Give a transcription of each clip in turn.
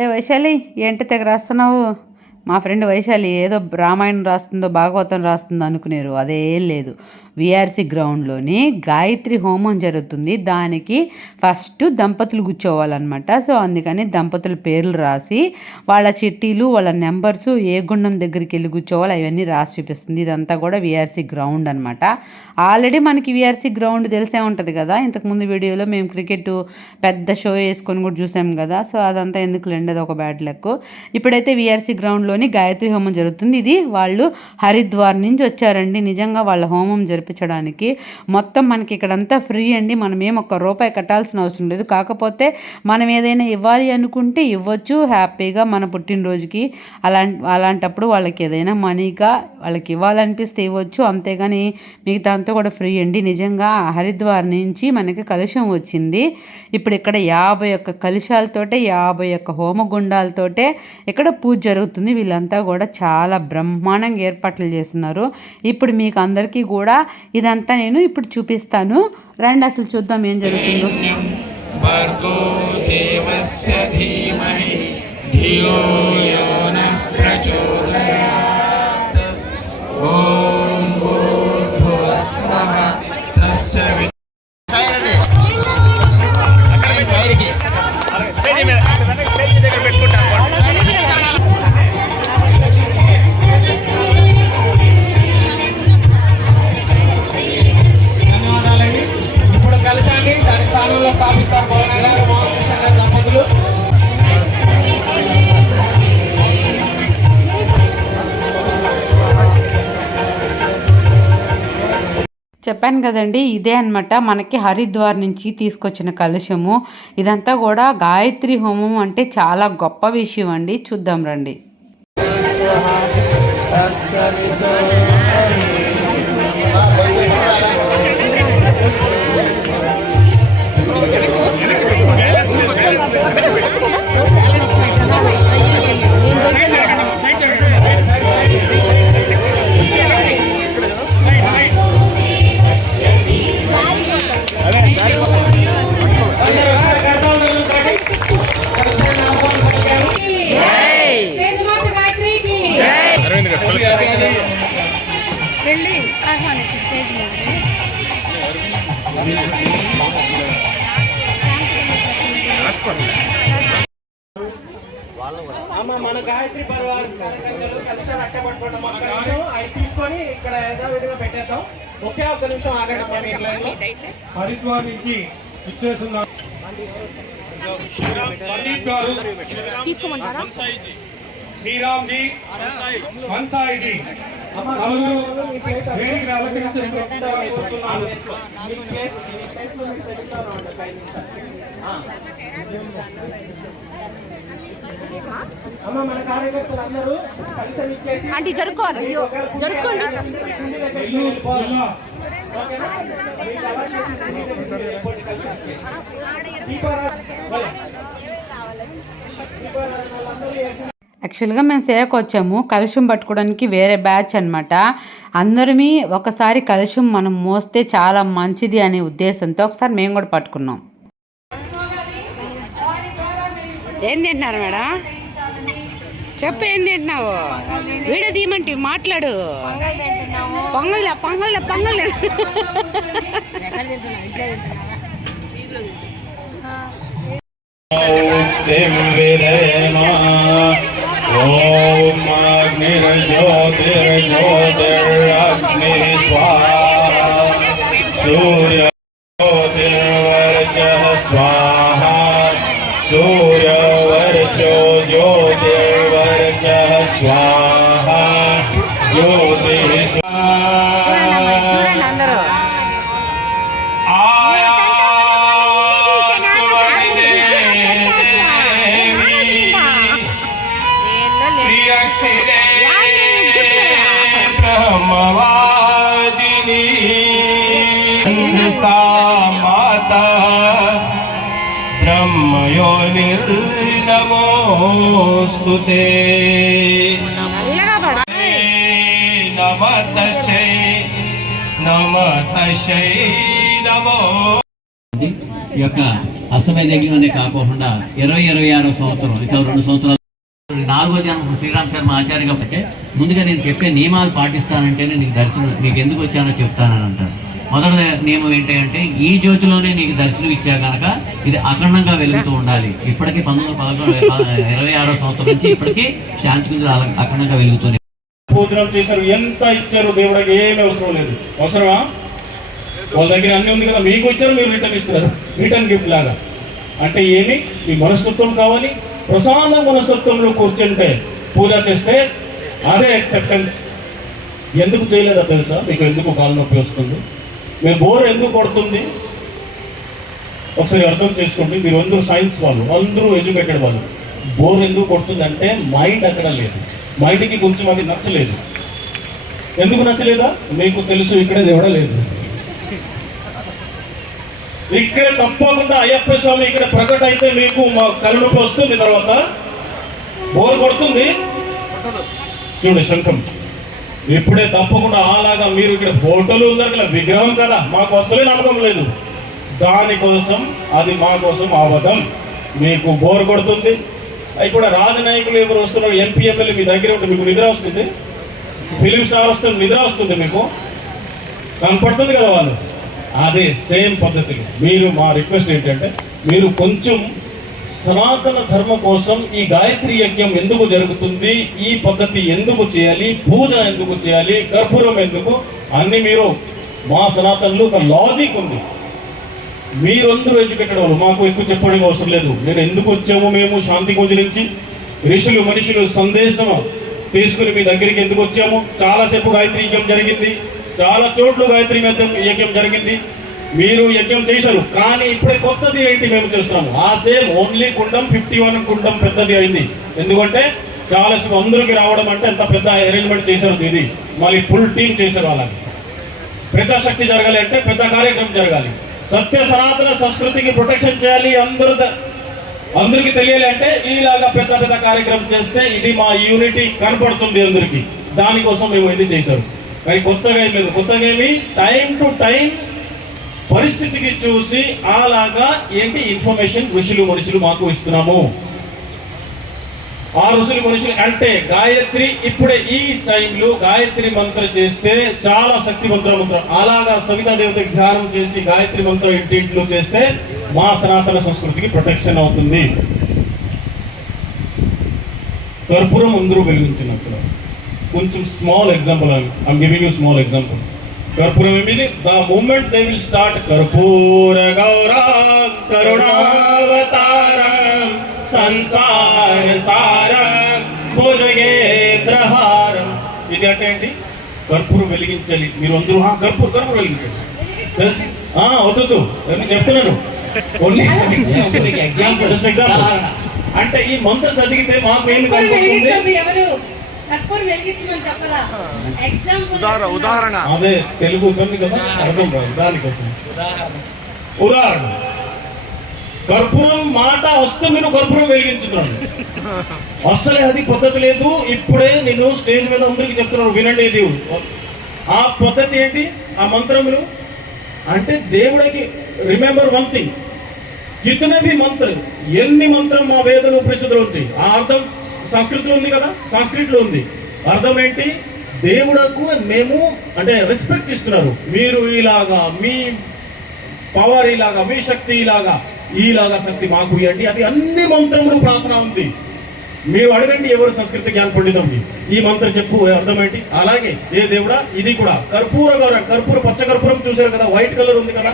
ఏ వైశాలి, ఏంటి తెగ రాస్తున్నావు? మా ఫ్రెండ్ వైశాలి ఏదో రామాయణం రాస్తుందో భాగవతం రాస్తుందో అనుకునేరు, అదేం లేదు. విఆర్సి గ్రౌండ్లోని గాయత్రి హోమం జరుగుతుంది. దానికి ఫస్ట్ దంపతులు కూర్చోవాలన్నమాట. సో అందుకని దంపతుల పేర్లు రాసి వాళ్ళ చిట్టీలు వాళ్ళ నెంబర్సు ఏ గుండం దగ్గరికి వెళ్ళి కూర్చోవాలి అవన్నీ రాసి చూపిస్తుంది. ఇదంతా కూడా విఆర్సి గ్రౌండ్ అనమాట. ఆల్రెడీ మనకి విఆర్సి గ్రౌండ్ తెలిసే ఉంటుంది కదా, ఇంతకుముందు వీడియోలో మేము క్రికెట్ పెద్ద షో వేసుకొని కూడా చూసాం కదా. సో అదంతా ఎందుకు లేండి, అది ఒక బ్యాడ్ లక్. ఇప్పుడైతే విఆర్సి గ్రౌండ్లోని గాయత్రి హోమం జరుగుతుంది. ఇది వాళ్ళు హరిద్వార్ నుంచి వచ్చారండి. నిజంగా వాళ్ళ హోమం జరిపించడానికి మొత్తం మనకి ఇక్కడంతా ఫ్రీ అండి. మనం ఏం ₹1 కట్టాల్సిన అవసరం లేదు. కాకపోతే మనం ఏదైనా ఇవ్వాలి అనుకుంటే ఇవ్వచ్చు హ్యాపీగా మన పుట్టినరోజుకి. అలాంటప్పుడు వాళ్ళకి ఏదైనా మనీగా వాళ్ళకి ఇవ్వాలనిపిస్తే ఇవ్వచ్చు, అంతేగాని మిగతా అంతా కూడా ఫ్రీ అండి. నిజంగా హరిద్వార్ నుంచి మనకి కలుషం వచ్చింది. ఇప్పుడు ఇక్కడ 51 కలుషాలతోటే 51 హోమగుండాలతోటే ఇక్కడ పూజ జరుగుతుంది. వీళ్ళంతా కూడా చాలా బ్రహ్మాండంగా ఏర్పాట్లు చేస్తున్నారు. ఇప్పుడు మీకు అందరికీ కూడా ఇదంతా నేను ఇప్పుడు చూపిస్తాను. రండి అసలు చూద్దాం ఏం జరుగుతుందో. చెప్పాను కదండి, ఇదే అనమాట మనకి హరిద్వార్ నుంచి తీసుకొచ్చిన కలశము. ఇదంతా కూడా గాయత్రి హోమం అంటే చాలా గొప్ప విషయం అండి. చూద్దాం రండి. మన గాయత్రి పరివార్ కలిసి అట్టబట్టుకున్న అవి తీసుకొని ఇక్కడ ఏదో విధంగా పెట్టేద్దాం. ఒకే ఒక్క నిమిషం ఆగండి. హరిద్వార్ నుంచి ఇచ్చేస్తున్నాం. శ్రీరామ్జీ హన్సాయిజీ వేదికను అమ్మ మన కార్యకర్తలు అందరూ కలిసి ఇచ్చేసి అంటే జరుపుకోండి. యాక్చువల్గా మేము సేవకు వచ్చాము, కలుషం పట్టుకోవడానికి వేరే బ్యాచ్ అనమాట. అందరిమీ ఒకసారి కలుషం మనం మోస్తే చాలా మంచిది అనే ఉద్దేశంతో ఒకసారి మేము కూడా పట్టుకున్నాం. ఏం తింటున్నారు మేడం? చెప్పు, ఏం తింటున్నావు? వీడియో తీయమంటే మాట్లాడు. పొంగల్ सूर्यवर्चो ज्योतिर्वर्चः स्वाहा ज्योतिः ब्रह्मवादिनी सा माता ब्रह्मयोनिर्नमोस्तुते नमतश्चै नमो ఈ యొక్క అశ్వమేధ యజ్ఞం అనే కాకుండా 26వ సంవత్సరం ఇక 2 సంవత్సరాలు 4వ జన్మ శ్రీరామ్ శర్మ ఆచార్య కాబట్టి ముందుగా నేను చెప్పే నియమాలు పాటిస్తానంటేనే నీకు దర్శనం, నీకు ఎందుకు వచ్చానో చెప్తానని అంటాడు. మొదటి నియమం ఏంటంటే ఈ జ్యోతిలోనే నీకు దర్శనం ఇచ్చా కనుక ఇది అఖండంగా వెలుగుతూ ఉండాలి. ఇప్పటికీ 26వ సంవత్సరం నుంచి ఇప్పటికీ శాంతి కుంజులు అఖండంగా వెలుగుతూనే. భోజనం చేశారు, ఎంత ఇచ్చారు, దేవుడికి ఏమీ అవసరం లేదు. అవసరమా? వాళ్ళ దగ్గర అన్నీ ఉంది కదా, మీకు ఇచ్చారు, మీరు రిటర్న్ ఇస్తారు, రిటర్న్ గిఫ్ట్ లాగా. అంటే ఏమి? మీ మనస్తత్వం కావాలి. ప్రశాంత మనస్తత్వంలో కూర్చుంటే పూజ చేస్తే అదే యాక్సెప్టెన్స్. ఎందుకు చేయలేదా తెలుసా? మీకు ఎందుకు కాలు నొప్పి వస్తుంది, మీరు బోర్ ఎందుకు కొడుతుంది, ఒకసారి అర్థం చేసుకోండి. మీరు అందరూ సైన్స్ వాళ్ళు, అందరూ ఎడ్యుకేటెడ్ వాళ్ళు. బోర్ ఎందుకు కొడుతుంది అంటే మైండ్ అక్కడ లేదు, మైండ్కి కొంచెం అది నచ్చలేదు. ఎందుకు నచ్చలేదా? మీకు తెలుసు, ఇక్కడే దేవుడా లేదు. ఇక్కడ తప్పకుండా అయ్యప్ప స్వామి ఇక్కడ ప్రకట అయితే మీకు మా కళ్ళనొప్పి వస్తుంది, తర్వాత బోర్ కొడుతుంది. చూడండి శంఖం ఇప్పుడే తప్పకుండా అలాగా మీరు ఇక్కడ ఫోటోలు ఉన్నారు, విగ్రహం కదా, మాకు అసలే నమ్మకం లేదు. దానికోసం అది మా కోసం ఆవదం. మీకు బోర్ కొడుతుంది. ఇప్పుడు రాజనాయకులు ఎవరు వస్తున్నారు, ఎంపీ ఎమ్మెల్యే మీ దగ్గర ఉంటే మీకు నిద్ర వస్తుంది, ఫిలిం స్టార్ వస్తే నిద్ర వస్తుంది, మీకు కనపడుతుంది కదా వాళ్ళు. అదే సేమ్ పద్ధతిలో మీరు, మా రిక్వెస్ట్ ఏంటంటే మీరు కొంచెం సనాతన ధర్మ కోసం ఈ గాయత్రి యజ్ఞం ఎందుకు జరుగుతుంది, ఈ పద్ధతి ఎందుకు చేయాలి, పూజ ఎందుకు చేయాలి, కర్పూరం ఎందుకు, అన్ని మీరు మా సనాతనలో ఒక లాజిక్ ఉంది. మీరందరూ ఎడ్యుకేటెడ్ వాళ్ళు, మాకు ఎక్కువ చెప్పడానికి అవసరం లేదు. నేను ఎందుకు వచ్చాము, మేము శాంతి కుంజ నుంచి ఋషులు మనుషులు సందేశం తీసుకుని మీ దగ్గరికి ఎందుకు వచ్చాము. చాలాసేపు గాయత్రి యజ్ఞం జరిగింది, చాలా చోట్ల గాయత్రి యజ్ఞం జరిగింది, మీరు యజ్ఞం చేశారు. కానీ ఇప్పుడే కొత్తది ఏంటి మేము చేస్తున్నాము, ఆ సేమ్ ఓన్లీ కుండం 51 కుండం పెద్దది అయింది. ఎందుకంటే చాలాసేపు అందరికి రావడం అంటే ఎంత పెద్ద అరేంజ్మెంట్ చేశారు, ఇది మళ్ళీ ఫుల్ టీం చేశారు. వాళ్ళకి పెద్ద శక్తి జరగాలి అంటే పెద్ద కార్యక్రమం జరగాలి. సత్య సనాతన సంస్కృతికి ప్రొటెక్షన్ చేయాలి, అందరికి తెలియాలి అంటే ఇలాగా పెద్ద పెద్ద కార్యక్రమం చేస్తే ఇది మా యూనిటీ కనపడుతుంది అందరికి. దానికోసం మేము ఇది చేశారు. కానీ కొత్తగా ఏం లేదు, కొత్తగా ఏమి టైం టు టైం పరిస్థితికి చూసి అలాగా ఏంటి ఇన్ఫర్మేషన్ ఋషులు మనుషులు మాకు ఇస్తున్నాము. ఆ ఋషులు మనుషులు అంటే గాయత్రి ఇప్పుడే ఈ టైంలో గాయత్రి మంత్రం చేస్తే చాలా శక్తివంతుల మంత్రం. అలాగా సవితా దేవతకి ధ్యానం చేసి గాయత్రి మంత్రం ఇంటింట్లో చేస్తే మా సనాతన సంస్కృతికి ప్రొటెక్షన్ అవుతుంది. కర్పూరం అందరూ వెలిగించినప్పుడు కొంచెం small example, I'm giving you small example. కర్పూరం ఏమిటి? The moment they will start కర్పూర గౌరాం కరుణావతారం సంసార సారం భుజగేంద్రహారం. ఇది అంటే ఏంటి? కర్పూరం వెలిగించాలి. మీరు అందరూ కర్పూరం వెలిగించాలి. వద్దు నేను చెప్తున్నాను, ఓన్లీ జస్ట్ ఎగ్జాంపుల్. అంటే ఈ మంత్రం చదివితే మాకు ఏమి కనపడుతుంది? ఉదాహరణ అదే తెలుగు ఉంది కదా, అర్థం కాదు. దానికోసం ఉదాహరణ కర్పూరం మాట వస్తే మీరు కర్పూరం వెలిగించుతున్నాను, అసలే అది పద్ధతి లేదు. ఇప్పుడే నేను స్టేజ్ మీద అందరికి చెప్తున్నాను, వినండి. ఇది ఆ పద్ధతి ఏంటి? ఆ మంత్రములు అంటే దేవుడికి రిమెంబర్ వన్ థింగ్, జితనే భీ మంత్ర, ఎన్ని మంత్రం మా వేదలు ఉపనిషత్తులు ఉంటాయి, ఆ అర్థం సంస్కృతిలో ఉంది కదా, సంస్కృతిలో ఉంది. అర్థం ఏంటి? దేవుడకు మేము అంటే రెస్పెక్ట్ ఇస్తున్నారు. మీరు ఇలాగా మీ పవర్ ఇలాగా, మీ శక్తి ఇలాగా శక్తి మాకు ఇవ్వండి. అది అన్ని మంత్రములు ప్రార్థన ఉంది. మీరు అడగండి ఎవరు సంస్కృతి జ్ఞాన పండితం, ఈ మంత్రం చెప్పు అర్థం ఏంటి. అలాగే ఏ దేవుడా ఇది కూడా కర్పూర గౌరాంగ్, కర్పూర పచ్చ కర్పూరం చూసారు కదా, వైట్ కలర్ ఉంది కదా,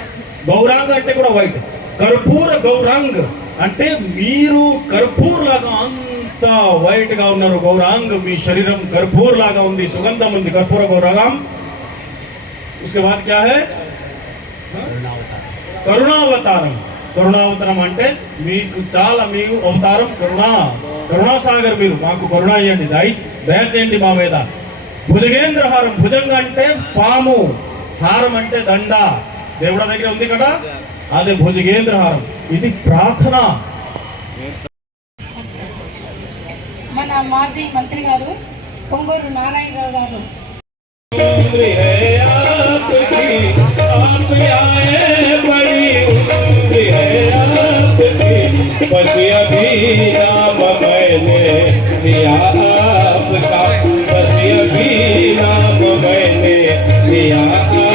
గౌరాంగ్ అంటే కూడా వైట్. కర్పూర గౌరాంగ్ అంటే మీరు కర్పూర్ లాగా అంత వైట్ గా ఉన్నారు. గౌరాంగ్ మీ శరీరం కర్పూర్ లాగా ఉంది, సుగంధం ఉంది. కర్పూర గౌరాంగం. उसके बाद क्या है? కరుణావతారం. కరుణావతారం అంటే మీకు చాలా, మీ అవతారం కరుణాసాగర్. మీరు మాకు కరుణ ఇవ్వండి, దయచేయండి మా మీద. భుజగేంద్రహారం, భుజంగా అంటే పాము, హారం అంటే దండ, దేవుడ దగ్గర ఉంది కదా, అదే భుజగేంద్రహారం. ఇది ప్రార్థన. మన మాజీ మంత్రి గారు పొంగూరు నారాయణరావు గారు आप आए बड़ी बस अभी नाम मैंने लिया आपका, बस अभी नाम मैंने लिया आपका।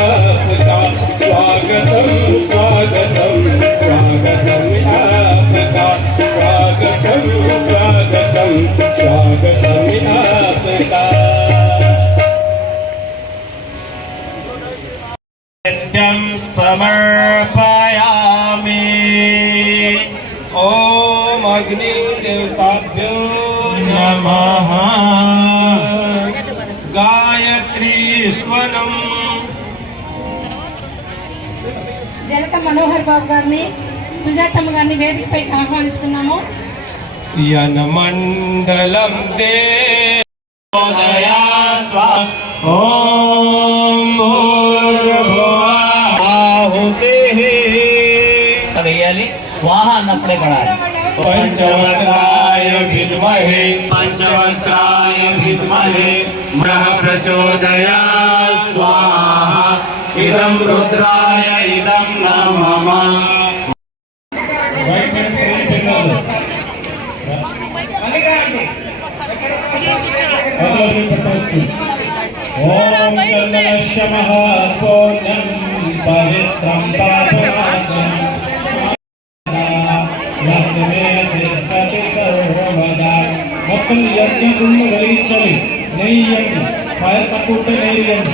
स्वागतम स्वागतम स्वागतम आपका, स्वागतम स्वागतम स्वागतम आपका। नित्यं समर्पयामि। ॐ अग्निदेवताभ्यो नमः। गायत्री स्तवनम्। జలక మనోహర్ బాబు గారిని, సుజాతమ్మ గారిని వేదికపై ఆహ్వానిస్తున్నాము. यन्मण्डलं देवोदया स्वा। ॐ भूर्भुवः आहुतिः। వేయాలి, స్వాహ అన్నప్పుడే పడాలి. पंचवक्त्राय विद्महे, पंचवक्त्राय विद्महे ब्रह्म प्रचोदयात् स्वाहा। इदं रुद्राय इदं नमः। ఓం చందనశ్యమః పూర్ణం పవిత్రం పాపనాశనం లక్ష్మీ తిష్టతి సర్వదా. మొక్కలు యజ్ఞగుండు వెలిగించాలి, నెయ్యండి, ఫైర్ తక్కువ నెయ్యండి.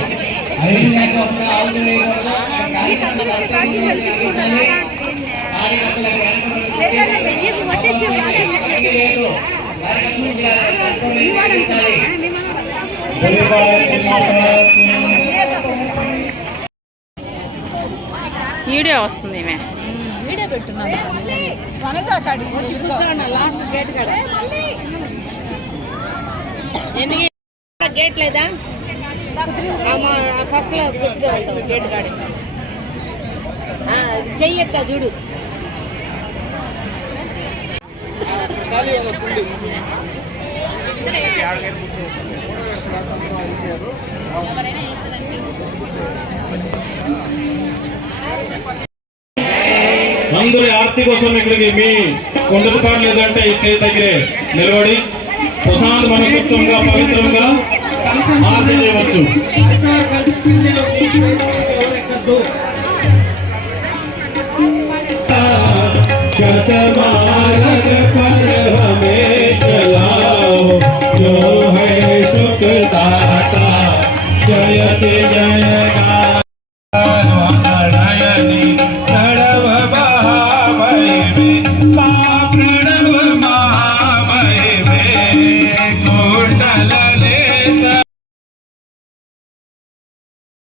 వీడియో వస్తుంది ఈమె. వీడియో పెట్టున్నాను లాస్ట్ గేట్ కాడ. ఎన్ని గేట్ లేదా? ఫస్ట్ లో కూర్చోవద్దాం గేట్ కాడ. చెయ్యొద్దా చూడు. అందరి ఆర్తి కోసం ఇక్కడికి మీ కొండపాటు లేదంటే ఈ స్టేజ్ దగ్గరే నిలబడి ప్రశాంత మనస్తత్వంగా పవిత్రంగా ఆర్తి చేయవచ్చు. శతమాల